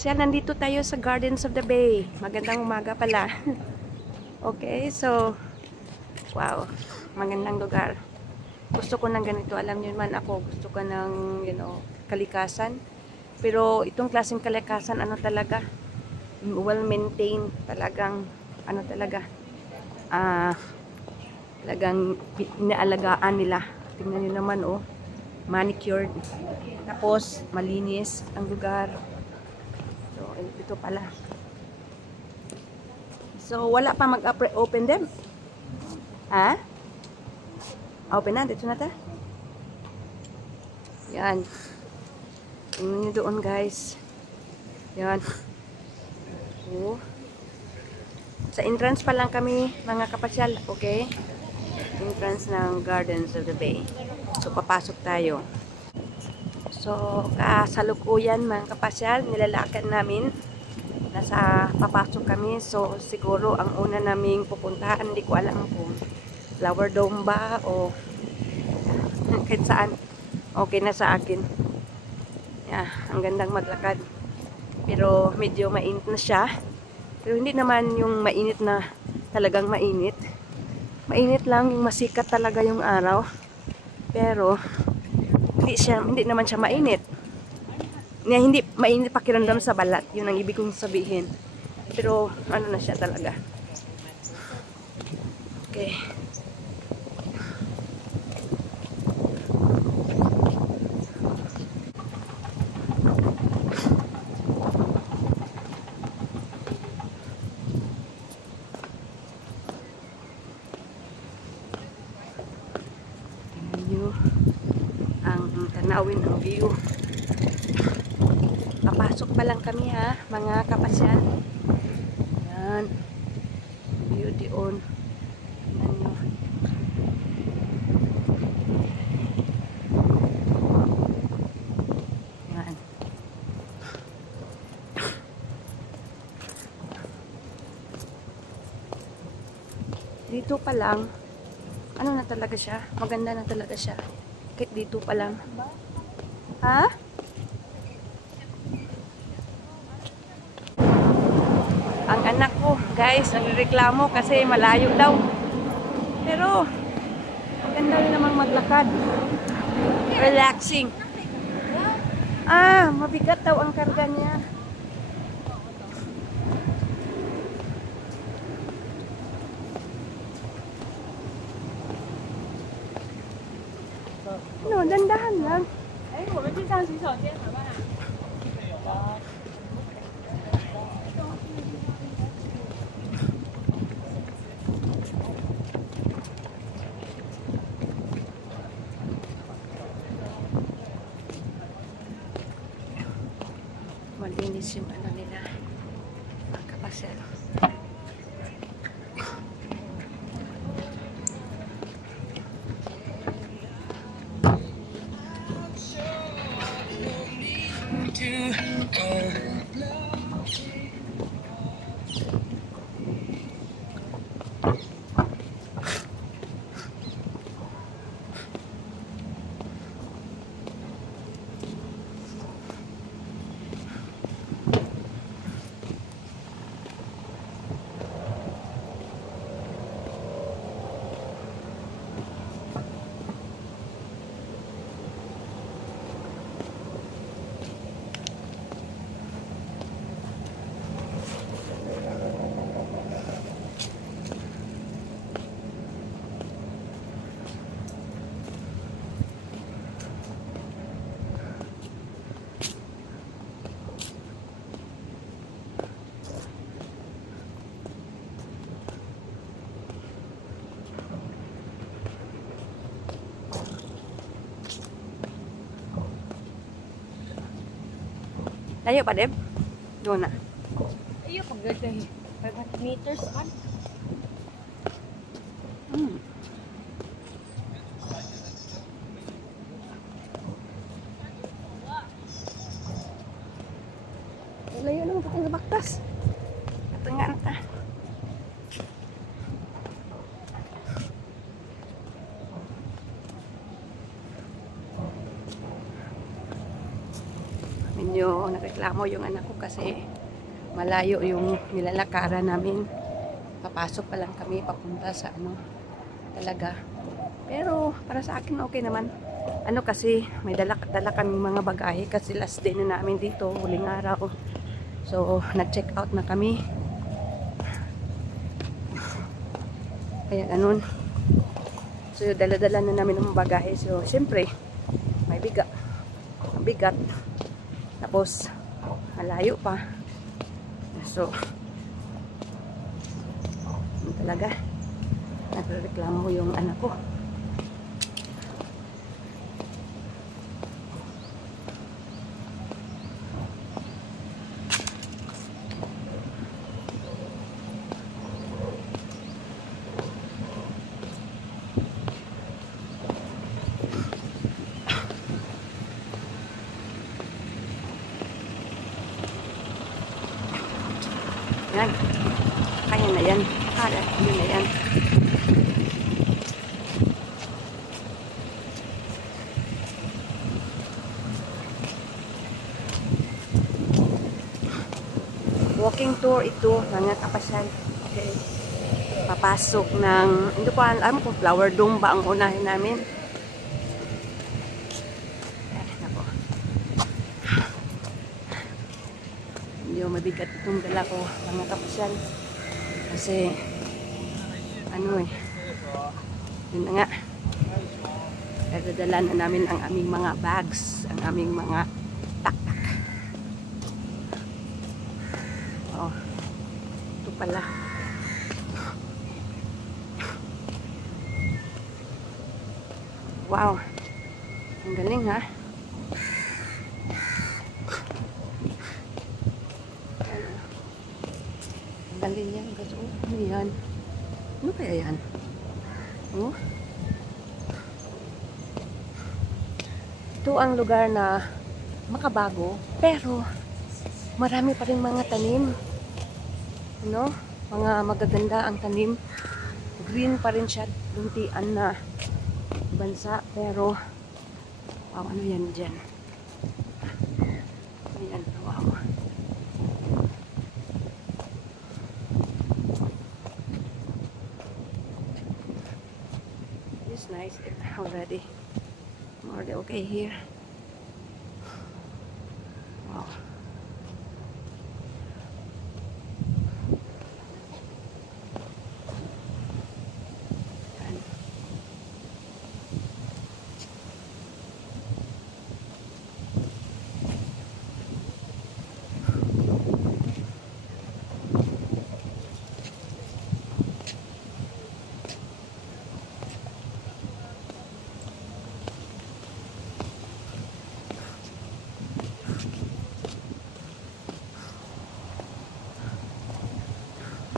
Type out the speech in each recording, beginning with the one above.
kapasyal, nandito tayo sa Gardens of the Bay. Magandang umaga pala. Okay, so wow, magandang lugar. Gusto ko ng ganito. Alam niyo naman ako, gusto ko ng, kalikasan. Pero itong klaseng kalikasan, talaga, well maintained, talagang, talaga, talagang inaalagaan nila. Tingnan niyo naman, manicured. Tapos, malinis ang lugar. So, ito pala. So, wala pa mag-open din. Ha? Open na. Dito na ta. Yan. Tingnan nyo doon, guys. Yan. Sa entrance pa lang kami, mga kapasyal. Okay? Entrance ng Gardens of the Bay. So, papasok tayo. So, kasalukuyan, mga kapasyal, nilalakad namin. Papasok kami. So, siguro, ang una naming pupuntahan, hindi ko alam kung Flower Dome ba o kahit saan. Okay na sa akin. Yeah, ang gandang maglakad. Pero, medyo mainit na siya. Pero, hindi naman yung mainit na talagang mainit. Mainit lang, yung masikat talaga yung araw. Pero, hindi naman siya mainit. Hindi mainit pakiramdam sa balat. Yun ang ibig kong sabihin. Pero, na siya talaga. Okay. Tingnan nyo ang tanawin, ang view. Papasok pa lang kami, ha, mga kapasyal. Yan. View doon. Tingnan nyo. Yan. Dito pa lang, na talaga siya. Maganda na talaga siya. Kahit dito pa lang. Ha? Ang anak ko, guys, nagreklamo kasi malayo daw. Pero, maganda rin namang maglakad. Relaxing. Mabigat daw ang karga niya. Dandahan lang. 我们去上洗手间好不好？有吗？ Malinis yung nila. Ang kapasyal. Layo pa, Deb? Doon na. Iyo, pagdaga 500 meters man. Layo naman pa ng baktas. Katanga na ta. Medyo nakikita nagreklamo yung anak ko kasi malayo yung nilalakaran namin. Papasok pa lang kami papunta sa ano talaga. Pero para sa akin okay naman. Ano kasi may dala kami mga bagahe kasi last day na namin dito, huling araw. So nag-check out na kami. Kaya ganun. So dala-dala na namin ng bagahe. So syempre may bigat. Tapos malayo pa. So talaga nagreklamo yung anak ko. Yan. Kaya na yan. Kaya yun na yan. Walking tour ito, mga kapasyal. Okay. Papasok ng, hindi ko alam kung Flower Dome ba ang unahin namin. Nako. Hindi mabigat itong dala ko, mga kapasyal. Kasi, ano yun na nga. Dadala na namin ang aming mga bags, ang aming mga taktak. Oh, ito pala. Wow, ang galing ha. Ang galing yan. Ano yan? Ano kaya yan? Oh? Ito ang lugar na makabago, pero marami pa rin mga tanim. No? Mga magaganda ang tanim. Green pa rin siya, luntian na bansa, pero wow, ano yan dyan? Ayan, wow. It's nice already. I'm already okay here. Wow.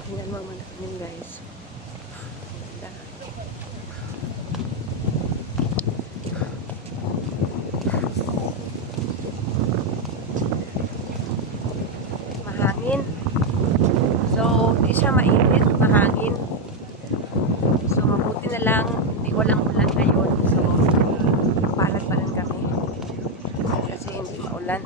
Tingnan mo naman yun, guys. Mahangin. So, di siya mainit, mahangin. So, mabuti na lang, hindi walang ulan ngayon. So, palad pa rin kami. Kasi hindi maulan.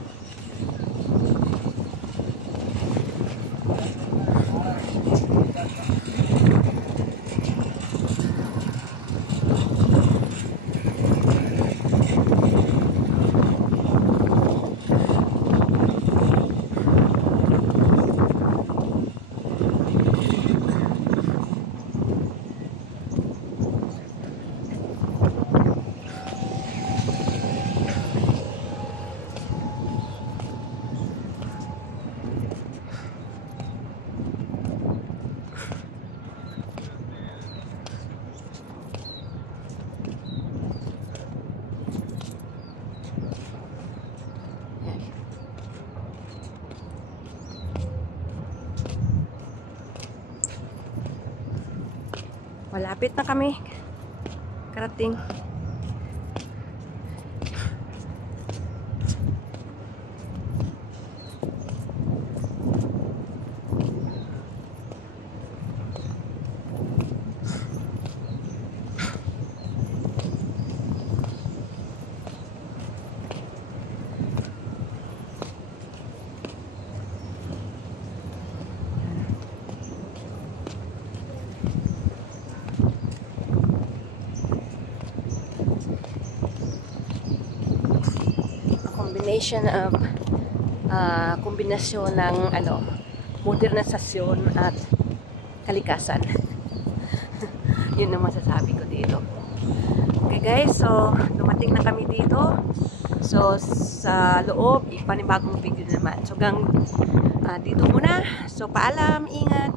Malapit na kami karating. combination of kombinasyon ng modernisasyon at kalikasan. Yun ang masasabi ko dito. Okay guys, so dumating na kami dito. So sa loob, ipanibagong video naman. So dito muna. So paalam, ingat.